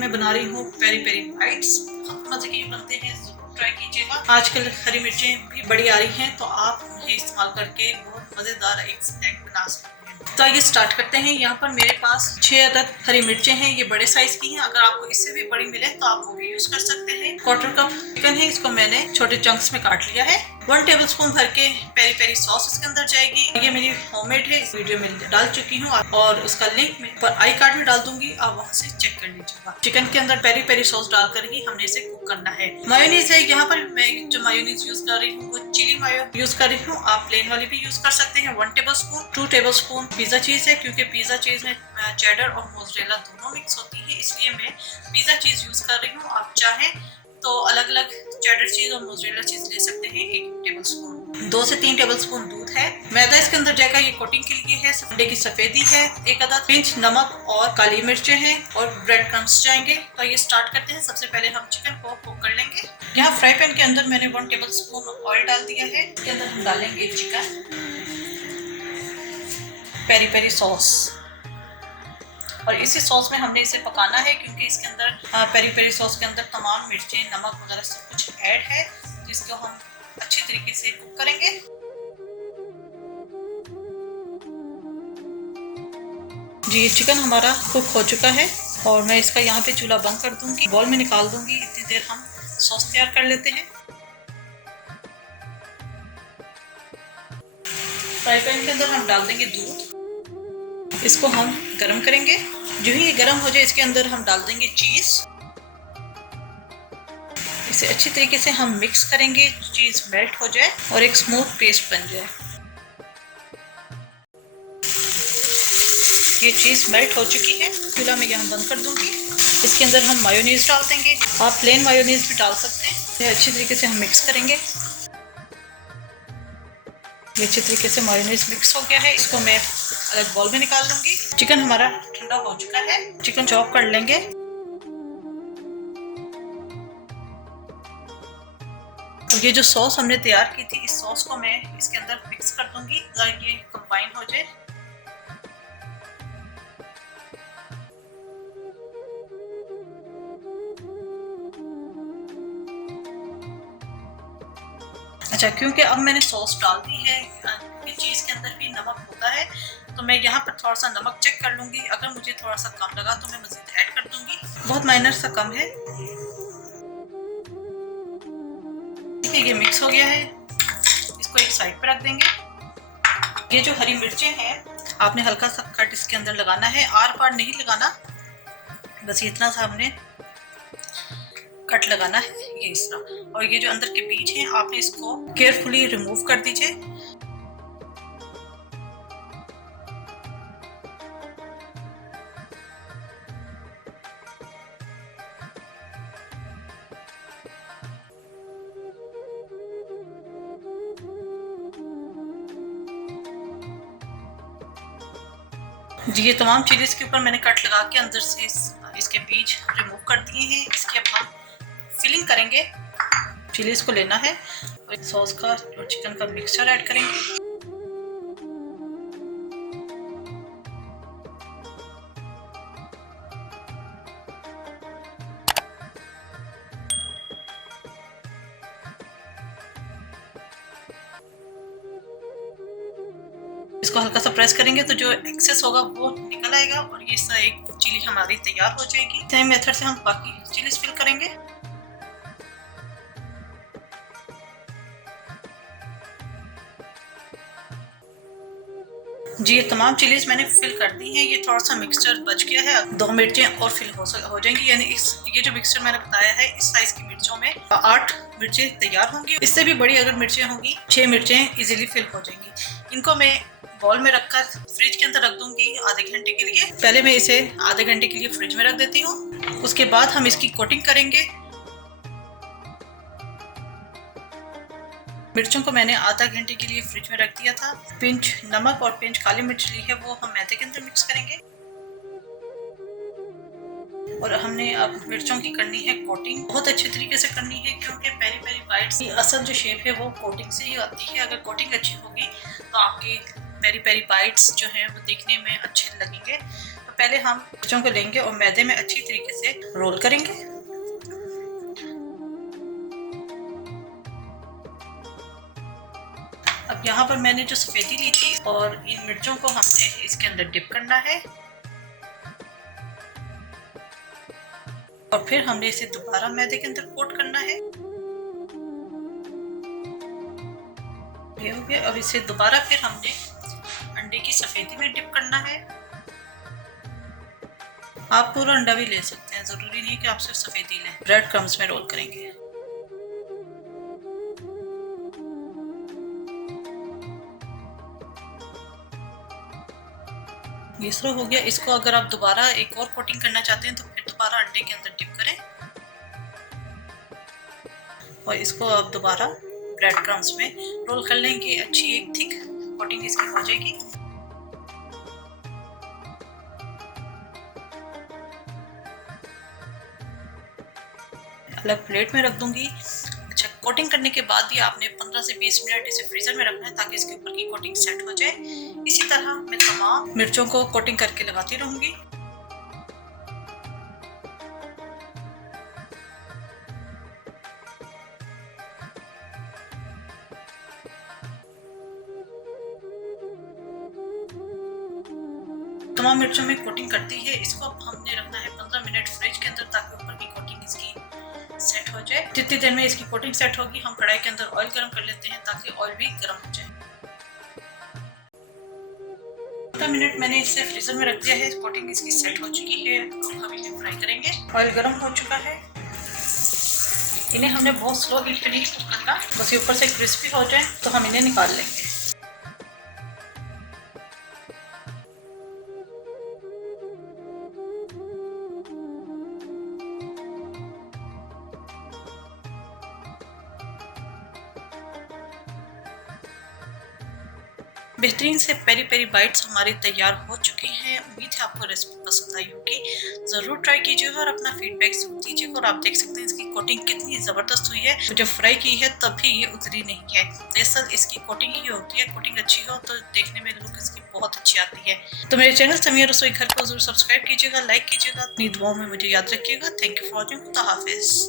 मैं बना रही हूँ पेरी पेरी बाइट्स। बहुत मजे के बनते हैं, जरूर ट्राई कीजिएगा। आजकल हरी मिर्चें भी बड़ी आ रही हैं तो आप उन्हें इस्तेमाल करके बहुत मजेदार एक स्नैक बना सकते हैं। तो आइए स्टार्ट करते हैं। यहाँ पर मेरे पास 6 अदद हरी मिर्चें हैं, ये बड़े साइज की हैं। अगर आपको इससे भी बड़ी मिले तो आप वो भी यूज कर सकते हैं। 1/4 कप चिकन है, इसको मैंने छोटे चंक्स में काट लिया है। 1 टेबलस्पून भर के पेरी पेरी सॉस इसके अंदर जाएगी। ये मेरी होममेड है, इस वीडियो में डाल चुकी हूँ और उसका लिंक मैं ऊपर आई कार्ड में डाल दूंगी, आप वहां से चेक कर लीजिएगा। चिकन के अंदर पेरी पेरी सॉस डालकर ही हमने इसे कुक करना है। मायोनीज है, यहाँ पर मैं जो मायोनीज यूज कर रही हूँ वो चिली मायो यूज कर रही हूँ। आप प्लेन वाली भी यूज कर सकते हैं। 1 टेबलस्पून 2 टेबलस्पून पिज्जा चीज है, क्योंकि पिज्जा चीज में चेडर और मोज़रेला दोनों मिक्स होती है, इसलिए मैं पिज्जा चीज यूज कर रही हूँ। आप चाहें तो अलग अलग चेडर चीज और मोज़रेला चीज ले सकते हैं। 1 टेबलस्पून 2 से 3 टेबलस्पून दूध है। मैदा इसके अंदर जाएगा, ये कोटिंग के लिए है। अंडे की सफेदी है, 1 अदद। पिंच नमक और काली मिर्चें हैं और ब्रेड क्रम्स जाएंगे। तो ये स्टार्ट करते हैं। सबसे पहले हम चिकन को कुक कर लेंगे। यहाँ फ्राई पैन के अंदर मैंने 1 टेबलस्पून ऑयल डाल दिया है। इसके अंदर हम डालेंगे चिकन, पेरी पेरी सॉस, और इसी सॉस में हमने इसे पकाना है, क्योंकि इसके अंदर पेरी पेरी सॉस के अंदर तमाम मिर्चें, नमक वगैरह सब कुछ ऐड है, जिसको हम अच्छी तरीके से कुक करेंगे। जी, चिकन हमारा कुक हो चुका है और मैं इसका यहाँ पे चूल्हा बंद कर दूंगी, बॉल में निकाल दूंगी। इतनी देर हम सॉस तैयार कर लेते हैं। फ्राई पैन के अंदर हम डाल देंगे दूध, इसको हम गरम करेंगे। जो ही ये गरम हो जाए, इसके अंदर हम डाल देंगे चीज। इसे अच्छी तरीके से हम मिक्स करेंगे, चीज मेल्ट हो जाए और एक स्मूथ पेस्ट बन जाए। ये चीज मेल्ट हो चुकी है, चूल्हा में यहाँ बंद कर दूंगी। इसके अंदर हम मायोनीज डाल देंगे, आप प्लेन मायोनीज भी डाल सकते हैं। इसे अच्छी तरीके से हम मिक्स करेंगे। ये अच्छी तरीके से मायोनीज मिक्स हो गया है, इसको मैं अलग बाउल में निकाल लूंगी। चिकन हमारा ठंडा हो चुका है, चिकन चॉप कर लेंगे। और ये जो सॉस हमने तैयार की थी, इस सॉस को मैं इसके अंदर मिक्स कर दूंगी ताकि ये कंबाइन हो जाए। अच्छा, क्योंकि अब मैंने सॉस डाल दी है, चीज के अंदर भी नमक होता है, तो मैं यहाँ पर थोड़ा सा नमक चेक कर लूंगी। अगर मुझे थोड़ा सा कम लगा तो मैं मजीद ऐड कर दूंगी। बहुत माइनर सा कम है। ये मिक्स हो गया है, इसको एक साइड पर रख देंगे। ये जो हरी मिर्चें हैं, आपने हल्का सा कट इसके अंदर लगाना है, आर पार नहीं लगाना, बस इतना सा हमने कट लगाना है, ये इस तरह। और ये जो अंदर के बीज हैं, आपने इसको केयरफुली रिमूव कर दीजिए। जी, ये तमाम चिलीज के ऊपर मैंने कट लगा के अंदर से इसके बीज रिमूव कर दिए हैं। इसकी अब हम फिलिंग करेंगे। चिलीज को लेना है और सॉस का और चिकन का मिक्सचर ऐड करेंगे। इसको हल्का सा प्रेस करेंगे तो जो एक्सेस होगा वो निकल आएगा और ये एक चिली हमारी तैयार हो जाएगी। सेम मेथड से हम बाकी चिलीज फिल करेंगे। जी, ये तमाम चिलीज मैंने फिल कर दी हैं। ये थोड़ा सा मिक्सचर बच गया है, 2 मिर्चें और फिल हो जाएंगी। यानी ये जो मिक्सचर मैंने बताया है, इस साइज की मिर्चों में 8 मिर्चें तैयार होंगी। इससे भी बड़ी अगर मिर्चें होंगी, 6 मिर्चें इजीली फिल हो जाएंगी। इनको मैं बॉल में रखकर फ्रिज के अंदर रख दूंगी आधे घंटे के लिए। पहले मैं इसे आधे घंटे के लिए फ्रिज में रख देती हूँ, उसके बाद हम इसकी कोटिंग करेंगे। मिर्चों को मैंने आधा घंटे के लिए फ्रिज में रख दिया था। पिंच नमक और पिंच काली मिर्च ली है, वो हम मैदे के अंदर मिक्स करेंगे। और हमने अब मिर्चों की करनी है कोटिंग, बहुत अच्छे तरीके से करनी है, क्योंकि पेरी पेरी बाइट्स की असल जो शेप है वो कोटिंग से ही आती है। अगर कोटिंग अच्छी होगी तो आपकी पेरी पेरी बाइट्स जो हैं वो दिखने में अच्छे लगेंगे। तो पहले हम मिर्चों को लेंगे और मैदे में अच्छी तरीके से रोल करेंगे। अब यहाँ पर मैंने जो सफेदी ली थी और इन मिर्चों को हमने इसके अंदर डिप करना है और फिर हमने इसे दोबारा मैदे के अंदर कोट करना है। ये हो गया। अब इसे दोबारा फिर हमने अंडे की सफेदी में डिप करना है। आप पूरा अंडा भी ले सकते हैं, जरूरी नहीं कि आप सिर्फ सफेदी लें। ब्रेड क्रम्स में रोल करेंगे। ये शुरू हो गया। इसको अगर आप दोबारा एक और कोटिंग करना चाहते हैं तो फिर दोबारा अंडे के अंदर डिप करें और इसको आप दोबारा ब्रेड क्रम्स में रोल कर लेंगे। अच्छी एक थिक कोटिंग इसकी हो जाएगी। अलग प्लेट में रख दूंगी। अच्छा, कोटिंग करने के बाद भी आपने 15 से 20 मिनट इसे फ्रीजर में रखना है ताकि इसके ऊपर की कोटिंग सेट हो जाए। इसी तरह मैं तमाम मिर्चों को कोटिंग करके लगाती रहूंगी। तमाम मिर्चों में कोटिंग करती है। इसको अब हमने रखना है 15 मिनट फ्रिज के अंदर ताकि ऊपर की कोटिंग इसकी सेट हो जाए। जितनी देर में इसकी कोटिंग सेट होगी हम कढ़ाई के अंदर ऑयल गर्म कर लेते हैं ताकि ऑयल भी गर्म हो जाए। 15 मिनट मैंने इसे फ्रीजर में रख दिया है। कोटिंग इसकी सेट हो चुकी है। अब हम इन्हें फ्राई करेंगे। ऑयल गर्म हो चुका है। इन्हें हमने बहुत स्लो हीट पे नहीं कुक करना, बस ये ऊपर से क्रिस्पी हो जाए तो हम इन्हें निकाल लेंगे। बेहतरीन से पेरी पेरी बाइट्स हमारी तैयार हो चुकी हैं। उम्मीद है आपको रेसिपी पसंद आई होगी। ज़रूर ट्राई कीजिएगा और अपना फीडबैक ज़रूर दीजिएगा। और आप देख सकते हैं इसकी कोटिंग कितनी ज़बरदस्त हुई है। तो जब फ्राई की है तब भी ये उतरी नहीं है। दरअसल इसकी कोटिंग ही होती है। कोटिंग अच्छी हो तो देखने में लुक इसकी बहुत अच्छी आती है। तो मेरे चैनल समिया रसोई घर को ज़रूर सब्सक्राइब कीजिएगा, लाइक कीजिएगा। अपनी दुआओं में मुझे याद रखिएगा। Thank you for watching. खुदा हाफिज़।